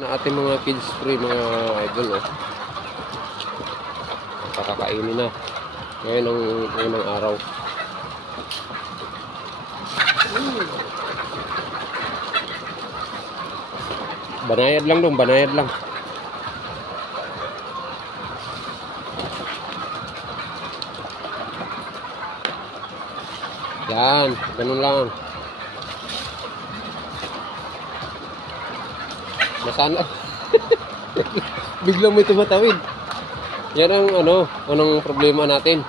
Na ating mga kids free mga idol kakakainin na ngayon ang unang araw. Banayad lang dong, banayad lang. Yan, ganun lang. Masana. Biglang may tumatawid. Yan ang anong problema natin.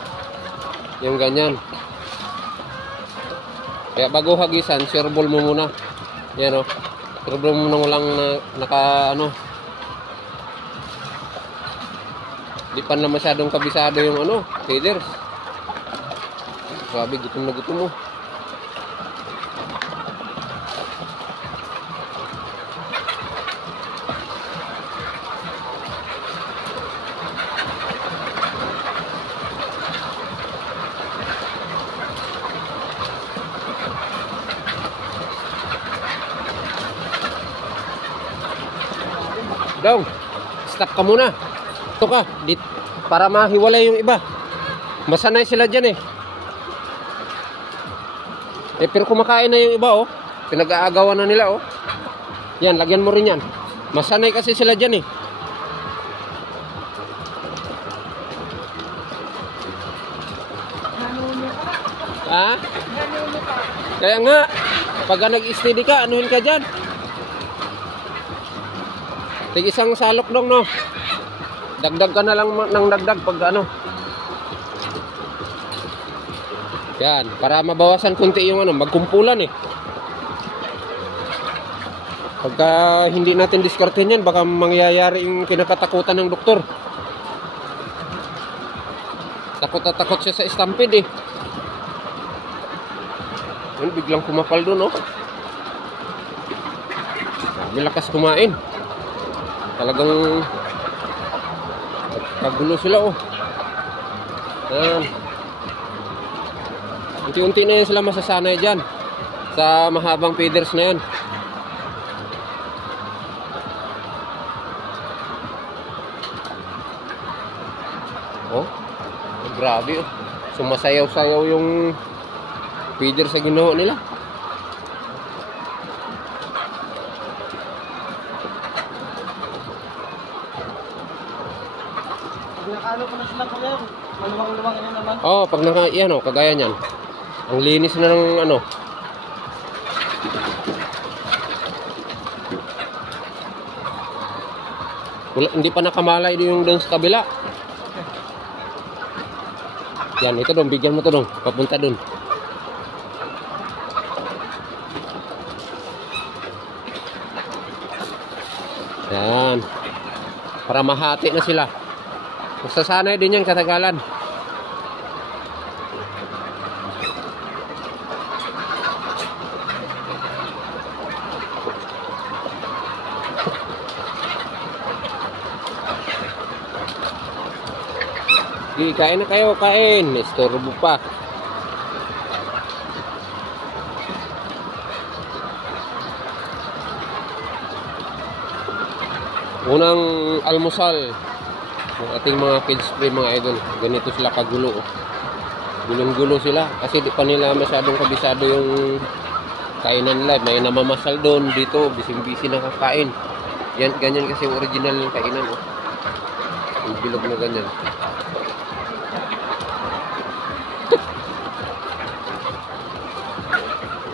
Yung ganyan. Kaya bago hagisan, sureball mo muna. Yan sureball mo muna walang di pa na masyadong kabisado yung feeders. Grabe, gutom na gutom mo. Dong, stop ka muna. Ito ka, para mahiwalay yung iba. Masanay sila dyan pero kumakain na yung iba pinag-aagawan na nila Yan, lagyan mo rin yan. Masanay kasi sila dyan Ha? Kaya nga, pag nag-steady ka, anuhin ka dyan. Tig isang salok dong dagdag ka na lang ng dagdag pag Yan, para mabawasan kunti yung magkumpulan Pagka hindi natin diskartehan yan, baka mangyayari yung kinakatakutan ng doktor. Takot na takot siya sa stampede Yan, biglang kumapal doon Malakas kumain. Talagang kagulo sila Yan. Unti-unti na yan sila masasanay dyan sa mahabang feeders na yan. Grabe sumasayaw-sayaw yung feeder sa ginawa nila. Nakano pa na sila ko yan. Maluwang-luwang yan naman. Pag yan kagaya niyan. Ang linis na ng hindi pa nakamalay yung doon sa kabila. Yan, ito dong, bigyan mo to dong. Papunta dun. Yan. Para mahati na sila. Masasanay din yan katagalan. Kain na kayo, kain. Istorbo pa. Unang almusal ng ating mga kids free mga idol. Ganito sila kagulo. Gulong-gulo sila kasi di pa nila masyadong kabisado yung kainan nila. May namamasal doon, dito bising-busy na kakain. Yan, ganyan kasi yung original ng kainan yung bilog na ganyan.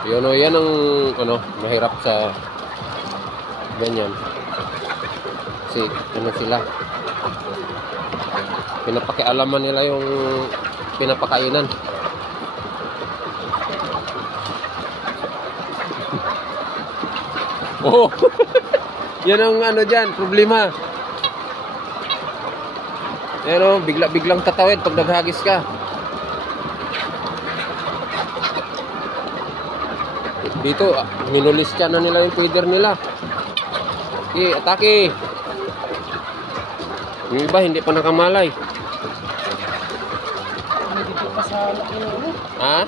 Yan ang mahirap sa ganyan. Kasi sila pinapakialaman nila yung pinapakainan. Yan ang dyan, problema. Yan biglang tatawid pag naghagis ka. Dito, minulis ka na nila yung feeder nila. Okay, atake. Yung iba hindi pa nakamalay. Ha?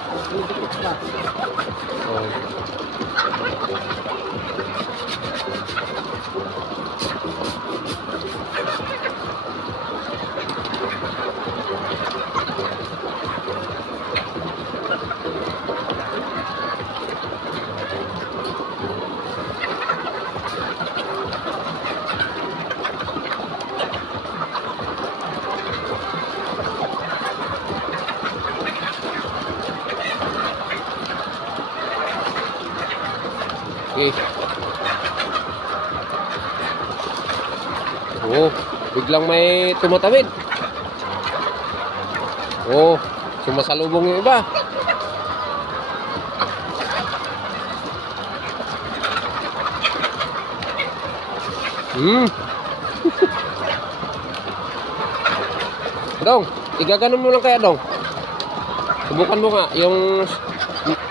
Oh, biglang may tumatawid. Oh, sumasalubong yung iba. Dong, igaganon mo lang kaya, Dong. Subukan mo nga, yung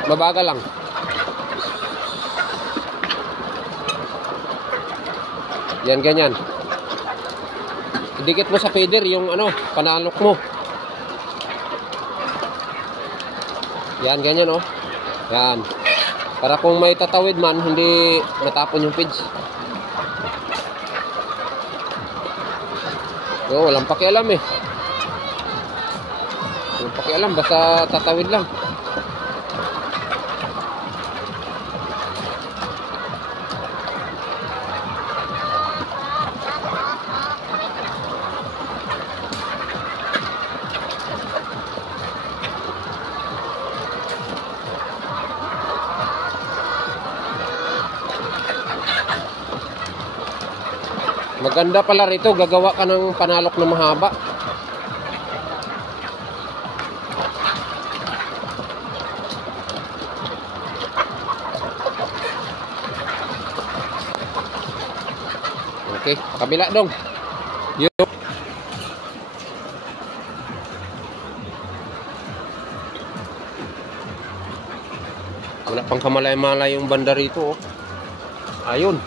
mabagal lang. Yan, ganyan. Idikit mo sa feeder yung ano, panalok mo. Yan, ganyan, oh. Yan. Para kung may tatawid man, hindi matapon yung feeds. Oh, walang pakialam eh. Walang pakialam, basta tatawid lang. Maganda pala rito, gagawa ka ng panalok na mahaba. Okay, kabila, Dong. Yo. Wala pang kamalay-malay yung banda rito, oh. Ayun.